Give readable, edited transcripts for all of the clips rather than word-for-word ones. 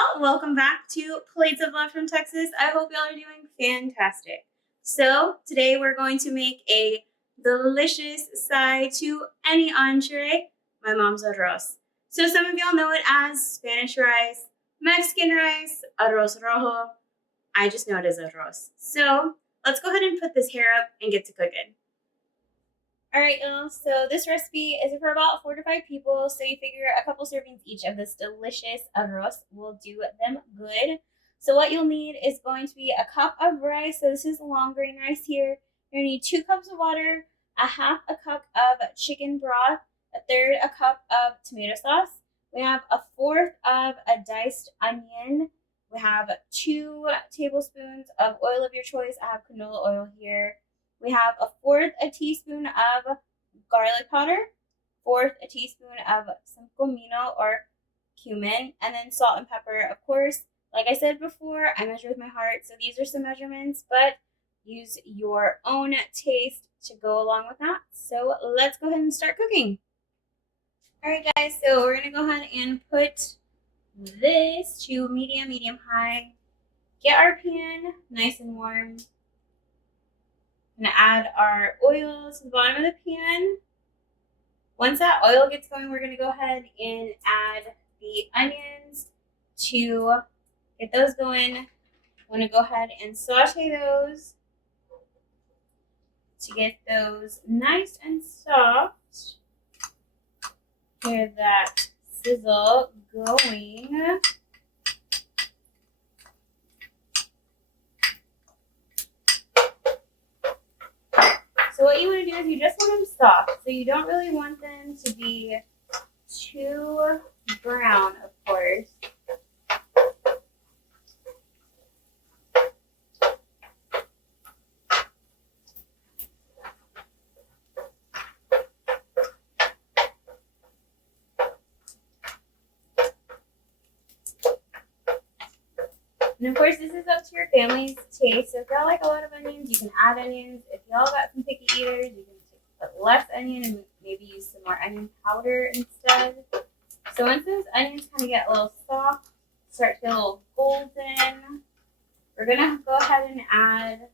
y'all. Welcome back to Plates of Love from Texas. I hope y'all are doing fantastic. So, today we're going to make a delicious side to any entree, my mom's arroz. So, some of y'all know it as Spanish rice, Mexican rice, arroz rojo. I just know it as arroz. So, let's go ahead and put this hair up and get to cooking. All right, y'all. So this recipe is for about 4 to 5 people. So you figure a couple servings each of this delicious arroz will do them good. So what you'll need is going to be a cup of rice. So this is long grain rice here. You're gonna need 2 cups of water, a half a cup of chicken broth, a third a cup of tomato sauce. We have a fourth of a diced onion. We have 2 tablespoons of oil of your choice. I have canola oil here. We have a fourth a teaspoon of garlic powder, fourth a teaspoon of some comino or cumin, and then salt and pepper. Of course, like I said before, I measure with my heart, so these are some measurements, but use your own taste to go along with that. So let's go ahead and start cooking. All right, guys, so we're going to go ahead and put this to medium high. Get our pan nice and warm. I'm going to add our oil to the bottom of the pan. Once that oil gets going, we're going to go ahead and add the onions to get those going. I'm going to go ahead and saute those to get those nice and soft. Hear that sizzle going. So what you want to do is you just want them soft. So you don't really want them to be too brown, of course. And of course, this is up to your family's taste. So if y'all like a lot of onions, you can add onions. If y'all got some picky eaters, you can put less onion and maybe use some more onion powder instead. So once those onions kind of get a little soft, start to get a little golden, we're going to go ahead and add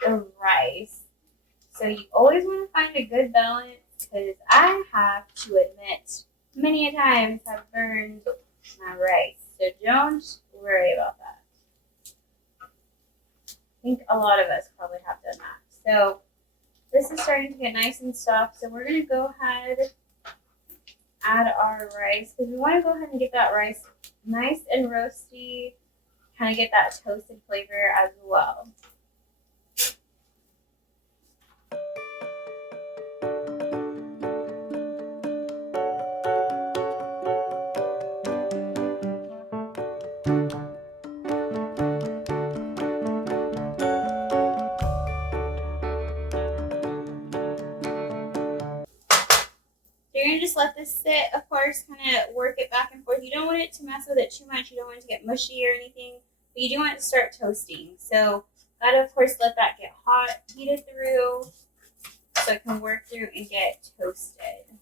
the rice. So you always want to find a good balance because I have to admit, many a times I've burned my rice. So don't worry about that. I think a lot of us probably have done that. So this is starting to get nice and soft. So we're going to go ahead, add our rice because we want to go ahead and get that rice nice and roasty, kind of get that toasted flavor as well. You're going to just let this sit, of course, kind of work it back and forth. You don't want it to mess with it too much. You don't want it to get mushy or anything, but you do want it to start toasting. So gotta, of course, let that get hot, heat it through so it can work through and get toasted.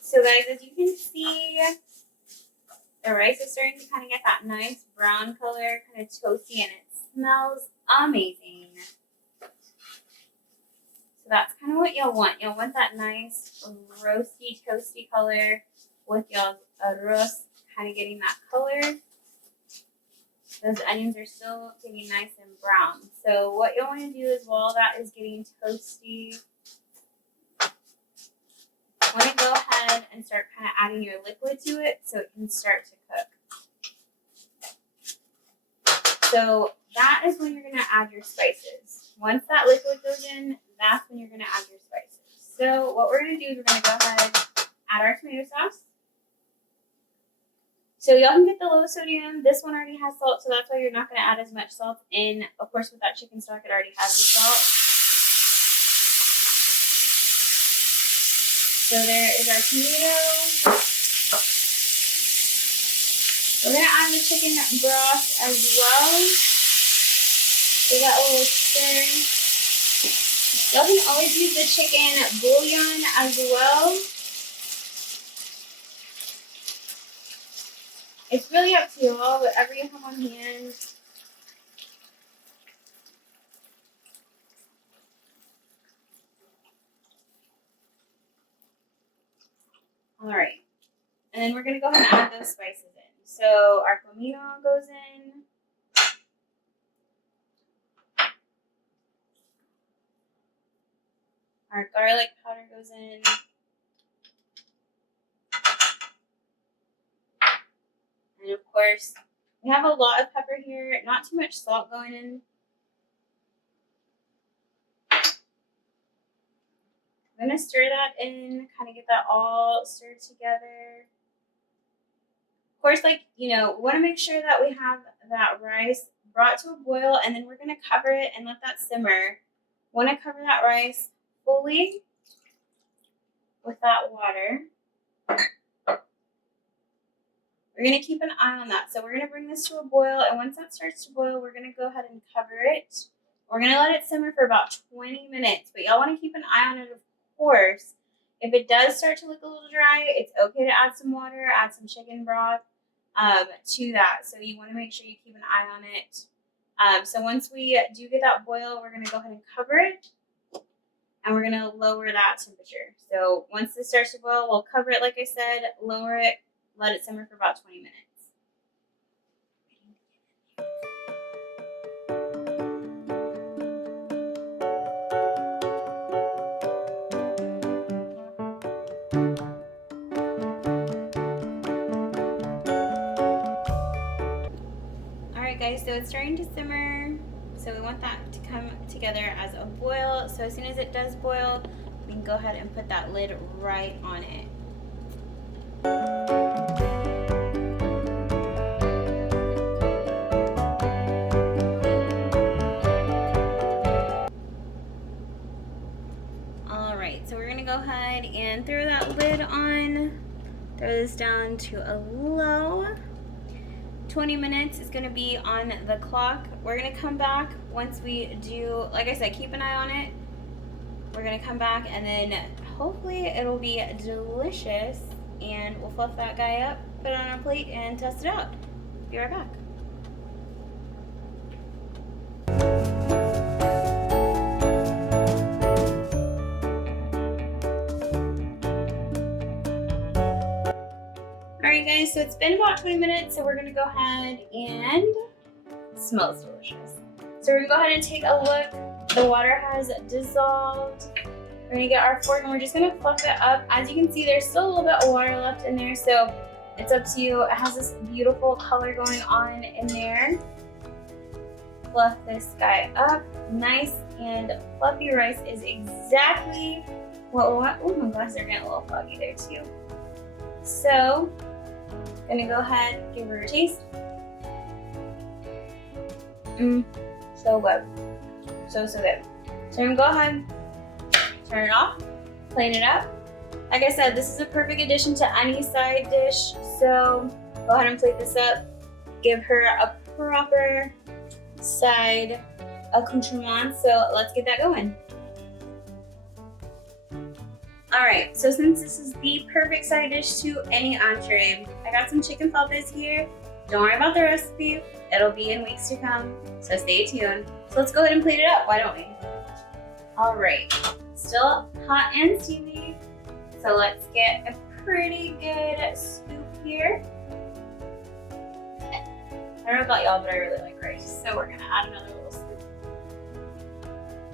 So guys, as you can see, the rice is starting to kind of get that nice brown color, kind of toasty, and it smells amazing. So that's kind of what you'll want. You'll want that nice roasty, toasty color with y'all's arroz kind of getting that color. those onions are still getting nice and brown. So what you'll want to do is while that is getting toasty, you want to go ahead and start kind of adding your liquid to it so it can start to cook. So that is when you're going to add your spices. Once that liquid goes in, that's when you're going to add your spices. So what we're going to do is we're going to go ahead, add our tomato sauce. So y'all can get the low sodium. This one already has salt, so that's why you're not going to add as much salt in. Of course, with that chicken stock, it already has the salt. So there is our tomato. We're going to add the chicken broth as well. Give that a little stir. Y'all can always use the chicken bouillon as well. It's really up to y'all, whatever you have on hand. All right. And then we're going to go ahead and add those spices in. So our comino goes in. Our garlic powder goes in. And of course, we have a lot of pepper here, not too much salt going in. I'm going to stir that in, kind of get that all stirred together. Of course, like, we want to make sure that we have that rice brought to a boil, and then we're going to cover it and let that simmer. Want to cover that rice fully with that water. We're going to keep an eye on that. So we're going to bring this to a boil, and once that starts to boil, we're going to go ahead and cover it. We're going to let it simmer for about 20 minutes, but y'all want to keep an eye on it, of course. If it does start to look a little dry, it's okay to add some water, add some chicken broth to that. So you want to make sure you keep an eye on it. So once we do get that boil, we're going to go ahead and cover it, and we're going to lower that temperature. So once this starts to boil, we'll cover it, like I said, lower it, let it simmer for about 20 minutes. Alright guys, so it's starting to simmer. So we want that to come together as a boil. So as soon as it does boil, we can go ahead and put that lid right on it. Alright, so we're going to go ahead and throw that lid on. Throw this down to a low. 20 minutes is going to be on the clock. We're going to come back once we do, like I said, keep an eye on it. We're going to come back, and then hopefully it'll be delicious, and we'll fluff that guy up, put it on our plate, and test it out. Be right back. Alright guys, so it's been about 20 minutes, so we're going to go ahead and it smells delicious. So we're going to go ahead and take a look. The water has dissolved. We're going to get our fork, and we're just going to fluff it up. As you can see, there's still a little bit of water left in there, so it's up to you. It has this beautiful color going on in there. Fluff this guy up. Nice and fluffy rice is exactly what we want. Oh, my glasses are getting a little foggy there too. So, gonna go ahead and give her a taste. So good. So good. So I'm gonna go ahead, turn it off, clean it up. Like I said, this is a perfect addition to any side dish. So go ahead and plate this up. Give her a proper side accoutrement. So let's get that going. Alright, so since this is the perfect side dish to any entree, I got some chicken falafels here. Don't worry about the recipe, it'll be in weeks to come, so stay tuned. So let's go ahead and plate it up, why don't we? Alright, still hot and steamy, so let's get a pretty good scoop here. I don't know about y'all, but I really like rice. So we're gonna add another little scoop.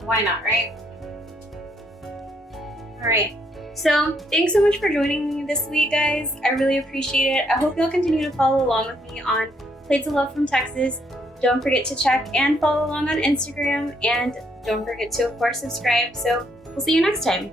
Why not, right? All right. So thanks so much for joining me this week, guys. I really appreciate it. I hope you'll continue to follow along with me on Plates of Love from Texas. Don't forget to check and follow along on Instagram, and don't forget to, of course, subscribe. So we'll see you next time.